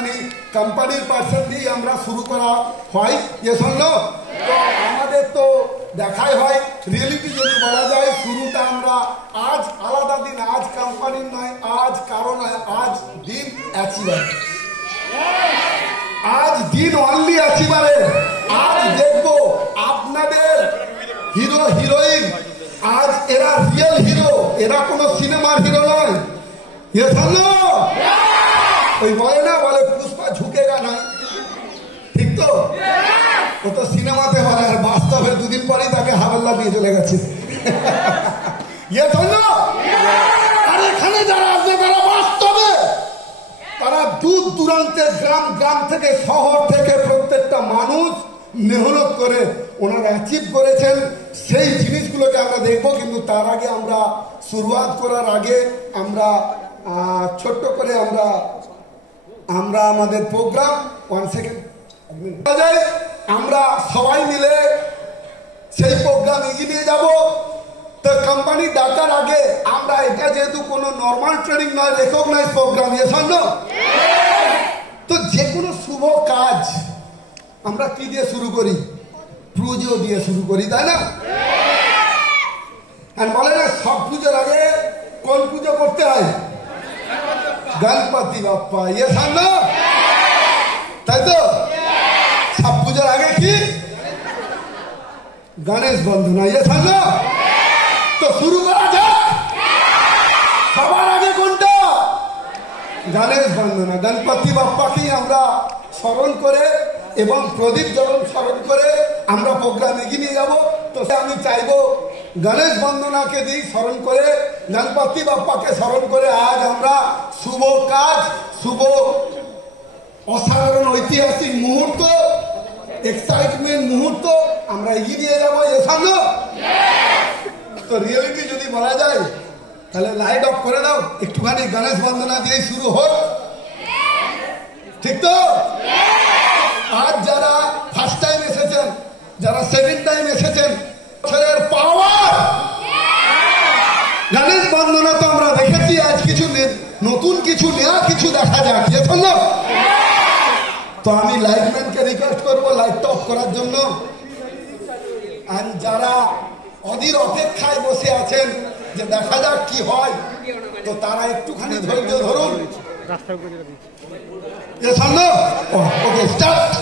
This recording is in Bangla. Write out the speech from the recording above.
একটুখানি কোম্পানির পার্সন দিয়ে আমরা শুরু করা হয়, যে শুনলো তো আমাদের তো দেখাই হয় রিয়েলিটি যদি বলা যায়। শুরুটা আমরা আজ আলাদা দিন, আজ কোম্পানির নয়, আজ কারো নয়, আজ দিন অ্যাচিভার, আজ দিন অনলি অ্যাচিভারের। আজ দেখবো আপনাদের হিরো হিরোইন, আজ এরা রিয়েল হিরো, এরা কোনো সিনেমার হিরো নয়। ওই বলে না, বলে পুষ্পা ঝুঁকেগা নয়, ঠিক তো? ও তো সিনেমাতে বলে, আর বাস্তবে দুদিন পরেই তাকে হাবেল্লা দিয়ে চলে গেছে। আর এখানে যারা আসবে তারা বাস্তবে, তারা দূর দূরান্তের গ্রাম গ্রাম থেকে শহর থেকে প্রত্যেকটা মানুষ মেহনত করে ওনারা অ্যাচিভ করেছেন, সেই জিনিসগুলোকে আমরা দেখবো। কিন্তু তার আগে আমরা শুরুয়াত করার আগে আমরা ছোট্ট করে আমরা আমাদের প্রোগ্রাম 1 সেকেন্ড আমরা সবাই মিলে সেই প্রোগ্রাম এগিয়ে নিয়ে যাব। তো কোম্পানি ডাকার আগে আমরা, এটা যেহেতু কোনো নর্মাল ট্রেনিং নয়, রেকগনাইজ প্রোগ্রাম, তো যে কোনো শুভ কাজ আমরা কি দিয়ে শুরু করি? পুজো দিয়ে শুরু করি, তাই না? বলে না সব পুজোর আগে কোন পুজো করতে হয়? গণপতি বাপ্পা, তাই তো? সব পুজোর আগে কি? গণেশ বন্দনা, তো শুরু করা যাক। সবার আগে কোনটা? গণেশ বন্দনা। গণপতি বাপ্পাকেই আমরা স্মরণ করে এবং প্রদীপ জ্বলন স্মরণ করে আমরা প্রোগ্রাম এগিয়ে নিয়ে যাবো। তো আমি চাইবো গণেশ বন্দনাকে দিই স্মরণ করে, গণপতি বাপ্পাকে স্মরণ করে আজ আমরা শুভ কাজ, শুভ অসাধারণ ঐতিহাসিক মুহূর্ত, এক্সাইটমেন্ট মুহূর্ত আমরা এগিয়ে নিয়ে যাবো। তো রিয়েলিটি যদি বলা যায় তাহলে লাইট অফ করে দাও, একটুখানি গণেশ বন্দনা দিয়ে শুরু হোক, ঠিক তো? আজ যারা ফার্স্ট টাইম এসেছেন, যারা সেকেন্ড টাইম এসেছেন, পাওয়ার গণেশ বন্দনা তো আমরা দেখেছি, আজ কিছু নতুন কিছু নেওয়া কিছু দেখা যাক। তো আমি লাইটম্যানকে রিকোয়েস্ট করবো লাইটটা অফ করার জন্য। আর যারা অধীর অপেক্ষায় বসে আছেন যে দেখা যাক কি হয়, তো তারা একটুখানি ধৈর্য ধরুন। ওকে, স্টার্ট।